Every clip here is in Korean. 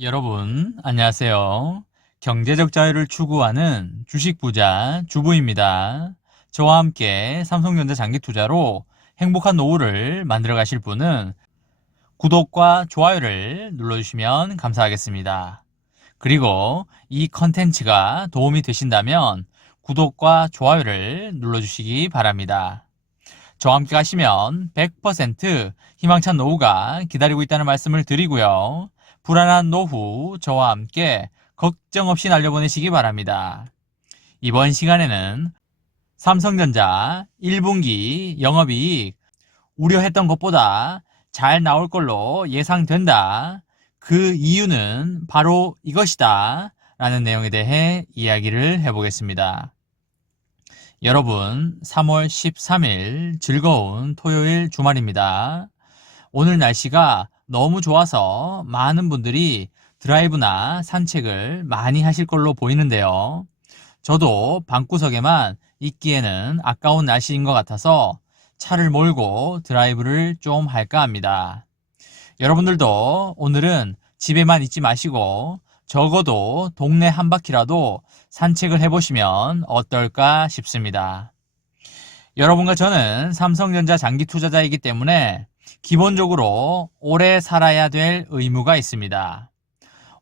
여러분, 안녕하세요. 경제적 자유를 추구하는 주식 부자 주부입니다. 저와 함께 삼성전자 장기 투자로 행복한 노후를 만들어 가실 분은 구독과 좋아요를 눌러주시면 감사하겠습니다. 그리고 이 컨텐츠가 도움이 되신다면 구독과 좋아요를 눌러주시기 바랍니다. 저와 함께 가시면 100% 희망찬 노후가 기다리고 있다는 말씀을 드리고요. 불안한 노후 저와 함께 걱정 없이 날려보내시기 바랍니다. 이번 시간에는 삼성전자 1분기 영업이익 우려했던 것보다 잘 나올 걸로 예상된다. 그 이유는 바로 이것이다. 라는 내용에 대해 이야기를 해보겠습니다. 여러분, 3월 13일 즐거운 토요일 주말입니다. 오늘 날씨가 너무 좋아서 많은 분들이 드라이브나 산책을 많이 하실 걸로 보이는데요. 저도 방구석에만 있기에는 아까운 날씨인 것 같아서 차를 몰고 드라이브를 좀 할까 합니다. 여러분들도 오늘은 집에만 있지 마시고 적어도 동네 한 바퀴라도 산책을 해보시면 어떨까 싶습니다. 여러분과 저는 삼성전자 장기 투자자이기 때문에 기본적으로 오래 살아야 될 의무가 있습니다.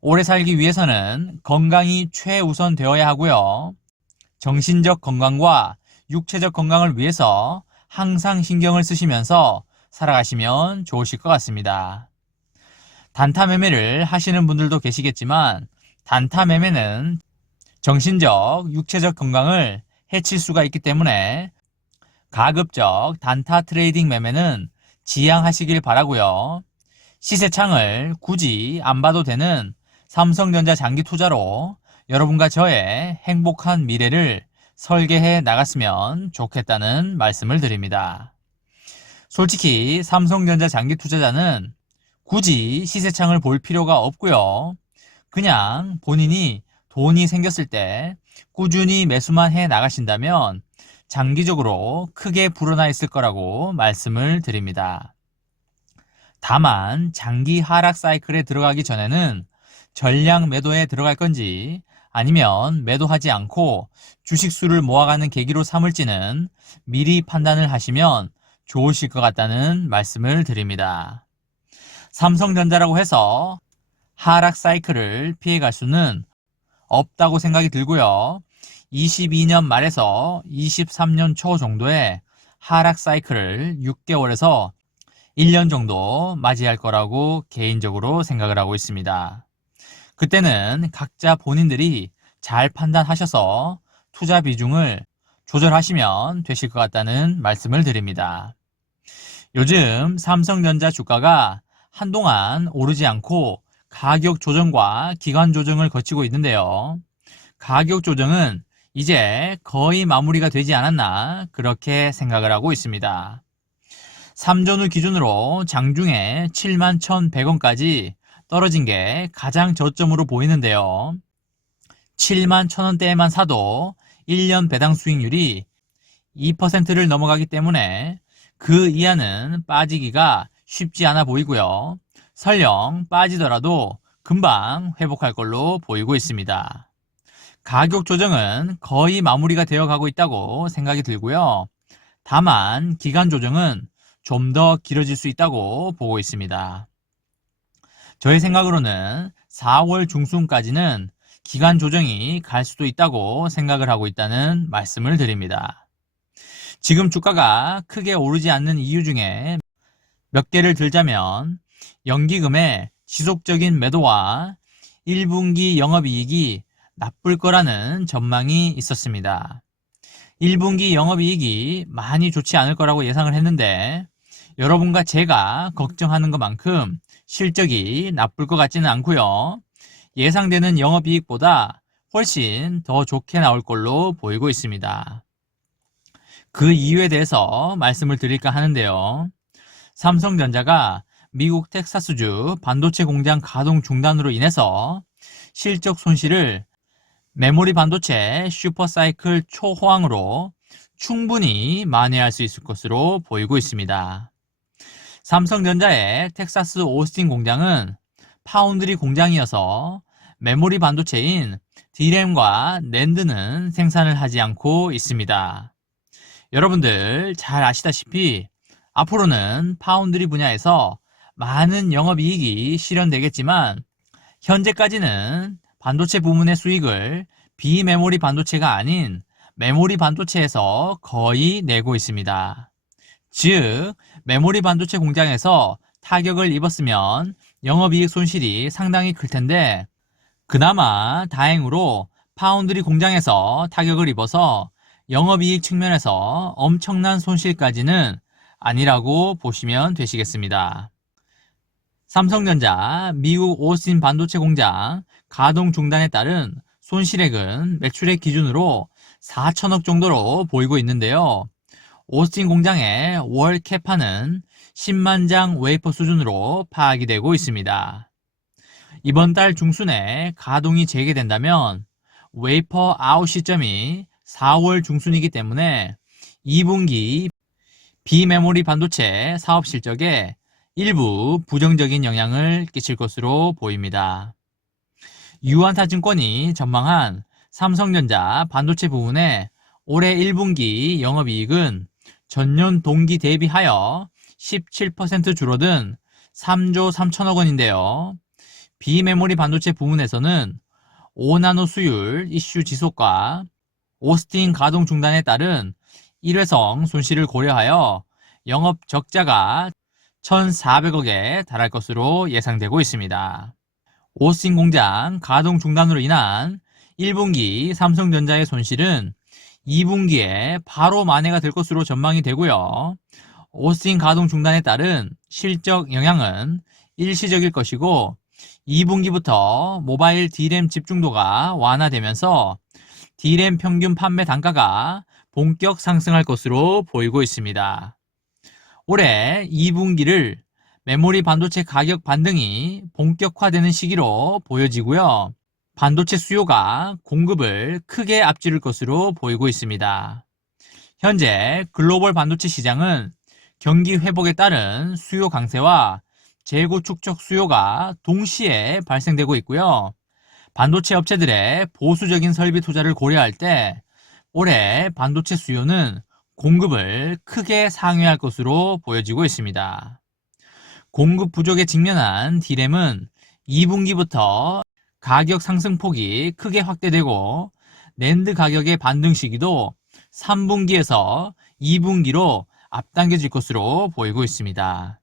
오래 살기 위해서는 건강이 최우선 되어야 하고요. 정신적 건강과 육체적 건강을 위해서 항상 신경을 쓰시면서 살아가시면 좋으실 것 같습니다. 단타 매매를 하시는 분들도 계시겠지만 단타 매매는 정신적, 육체적 건강을 해칠 수가 있기 때문에 가급적 단타 트레이딩 매매는 지양하시길 바라고요. 시세창을 굳이 안 봐도 되는 삼성전자 장기 투자로 여러분과 저의 행복한 미래를 설계해 나갔으면 좋겠다는 말씀을 드립니다. 솔직히 삼성전자 장기 투자자는 굳이 시세창을 볼 필요가 없고요. 그냥 본인이 돈이 생겼을 때 꾸준히 매수만 해 나가신다면 장기적으로 크게 불어나 있을 거라고 말씀을 드립니다. 다만 장기 하락 사이클에 들어가기 전에는 전량 매도에 들어갈 건지 아니면 매도하지 않고 주식수를 모아가는 계기로 삼을지는 미리 판단을 하시면 좋으실 것 같다는 말씀을 드립니다. 삼성전자라고 해서 하락 사이클을 피해갈 수는 없다고 생각이 들고요. 22년 말에서 23년 초 정도의 하락 사이클을 6개월에서 1년 정도 맞이할 거라고 개인적으로 생각을 하고 있습니다. 그때는 각자 본인들이 잘 판단하셔서 투자 비중을 조절하시면 되실 것 같다는 말씀을 드립니다. 요즘 삼성전자 주가가 한동안 오르지 않고 가격 조정과 기간 조정을 거치고 있는데요. 가격 조정은 이제 거의 마무리가 되지 않았나 그렇게 생각을 하고 있습니다. 3전후 기준으로 장중에 71,100원까지 떨어진 게 가장 저점으로 보이는데요. 71,000원대에만 사도 1년 배당 수익률이 2%를 넘어가기 때문에 그 이하는 빠지기가 쉽지 않아 보이고요. 설령 빠지더라도 금방 회복할 걸로 보이고 있습니다. 가격 조정은 거의 마무리가 되어 가고 있다고 생각이 들고요. 다만 기간 조정은 좀 더 길어질 수 있다고 보고 있습니다. 저의 생각으로는 4월 중순까지는 기간 조정이 갈 수도 있다고 생각을 하고 있다는 말씀을 드립니다. 지금 주가가 크게 오르지 않는 이유 중에 몇 개를 들자면 연기금의 지속적인 매도와 1분기 영업이익이 나쁠 거라는 전망이 있었습니다. 1분기 영업이익이 많이 좋지 않을 거라고 예상을 했는데 여러분과 제가 걱정하는 것만큼 실적이 나쁠 것 같지는 않고요. 예상되는 영업이익보다 훨씬 더 좋게 나올 걸로 보이고 있습니다. 그 이유에 대해서 말씀을 드릴까 하는데요. 삼성전자가 미국 텍사스주 반도체 공장 가동 중단으로 인해서 실적 손실을 메모리 반도체 슈퍼사이클 초호황으로 충분히 만회할 수 있을 것으로 보이고 있습니다. 삼성전자의 텍사스 오스틴 공장은 파운드리 공장이어서 메모리 반도체인 D램과 낸드는 생산을 하지 않고 있습니다. 여러분들 잘 아시다시피 앞으로는 파운드리 분야에서 많은 영업이익이 실현되겠지만 현재까지는 반도체 부문의 수익을 비메모리 반도체가 아닌 메모리 반도체에서 거의 내고 있습니다. 즉, 메모리 반도체 공장에서 타격을 입었으면 영업이익 손실이 상당히 클 텐데 그나마 다행으로 파운드리 공장에서 타격을 입어서 영업이익 측면에서 엄청난 손실까지는 아니라고 보시면 되시겠습니다. 삼성전자 미국 오스틴 반도체 공장 가동 중단에 따른 손실액은 매출액 기준으로 4천억 정도로 보이고 있는데요. 오스틴 공장의 월 캐파는 10만 장 웨이퍼 수준으로 파악이 되고 있습니다. 이번 달 중순에 가동이 재개된다면 웨이퍼 아웃 시점이 4월 중순이기 때문에 2분기 비메모리 반도체 사업 실적에 일부 부정적인 영향을 끼칠 것으로 보입니다. 유한타증권이 전망한 삼성전자 반도체 부문의 올해 1분기 영업이익은 전년 동기 대비하여 17% 줄어든 3조 3천억 원인데요. 비메모리 반도체 부문에서는 5나노 수율 이슈 지속과 오스틴 가동 중단에 따른 일회성 손실을 고려하여 영업 적자가 1,400억에 달할 것으로 예상되고 있습니다. 오스틴 공장 가동 중단으로 인한 1분기 삼성전자의 손실은 2분기에 바로 만회가 될 것으로 전망이 되고요. 오스틴 가동 중단에 따른 실적 영향은 일시적일 것이고 2분기부터 모바일 D램 집중도가 완화되면서 D램 평균 판매 단가가 본격 상승할 것으로 보이고 있습니다. 올해 2분기를 메모리 반도체 가격 반등이 본격화되는 시기로 보여지고요. 반도체 수요가 공급을 크게 앞지를 것으로 보이고 있습니다. 현재 글로벌 반도체 시장은 경기 회복에 따른 수요 강세와 재고 축적 수요가 동시에 발생되고 있고요. 반도체 업체들의 보수적인 설비 투자를 고려할 때 올해 반도체 수요는 공급을 크게 상회할 것으로 보여지고 있습니다. 공급 부족에 직면한 D램은 2분기부터 가격 상승폭이 크게 확대되고 낸드 가격의 반등 시기도 3분기에서 2분기로 앞당겨질 것으로 보이고 있습니다.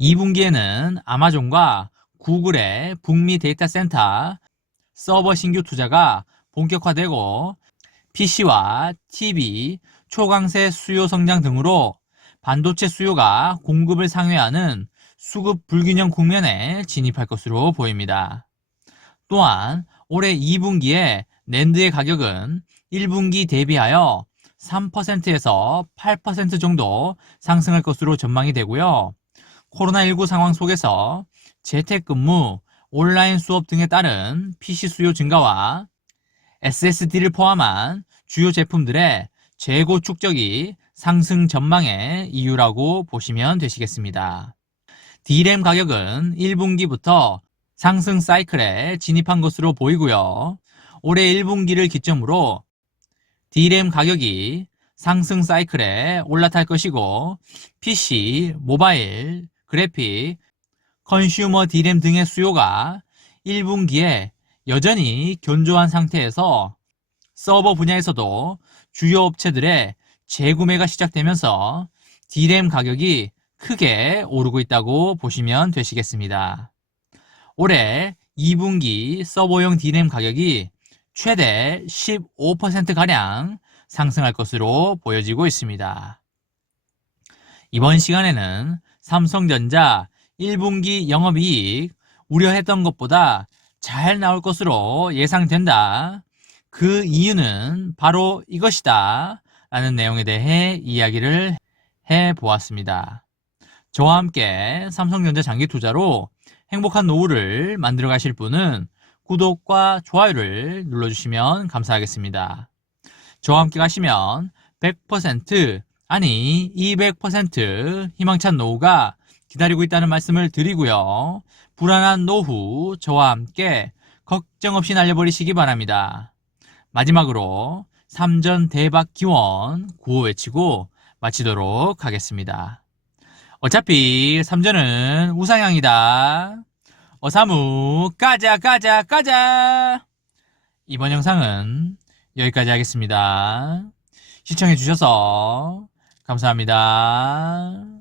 2분기에는 아마존과 구글의 북미 데이터 센터 서버 신규 투자가 본격화되고 PC와 TV, 초강세 수요 성장 등으로 반도체 수요가 공급을 상회하는 수급 불균형 국면에 진입할 것으로 보입니다. 또한 올해 2분기에 낸드의 가격은 1분기 대비하여 3%에서 8% 정도 상승할 것으로 전망이 되고요. 코로나19 상황 속에서 재택근무, 온라인 수업 등에 따른 PC 수요 증가와 SSD를 포함한 주요 제품들의 재고 축적이 상승 전망의 이유라고 보시면 되시겠습니다. D램 가격은 1분기부터 상승 사이클에 진입한 것으로 보이고요. 올해 1분기를 기점으로 D램 가격이 상승 사이클에 올라탈 것이고 PC, 모바일, 그래픽, 컨슈머 D램 등의 수요가 1분기에 여전히 견조한 상태에서 서버 분야에서도 주요 업체들의 재구매가 시작되면서 D램 가격이 크게 오르고 있다고 보시면 되시겠습니다. 올해 2분기 서버용 D램 가격이 최대 15%가량 상승할 것으로 보여지고 있습니다. 이번 시간에는 삼성전자 1분기 영업이익 우려했던 것보다 잘 나올 것으로 예상된다. 그 이유는 바로 이것이다. 라는 내용에 대해 이야기를 해보았습니다. 저와 함께 삼성전자 장기 투자로 행복한 노후를 만들어 가실 분은 구독과 좋아요를 눌러주시면 감사하겠습니다. 저와 함께 가시면 100% 아니 200% 희망찬 노후가 기다리고 있다는 말씀을 드리고요. 불안한 노후 저와 함께 걱정 없이 날려버리시기 바랍니다. 마지막으로 3전 대박 기원 구호 외치고 마치도록 하겠습니다. 어차피 3전은 우상향이다. 어사무 까자 까자 까자. 이번 영상은 여기까지 하겠습니다. 시청해주셔서 감사합니다.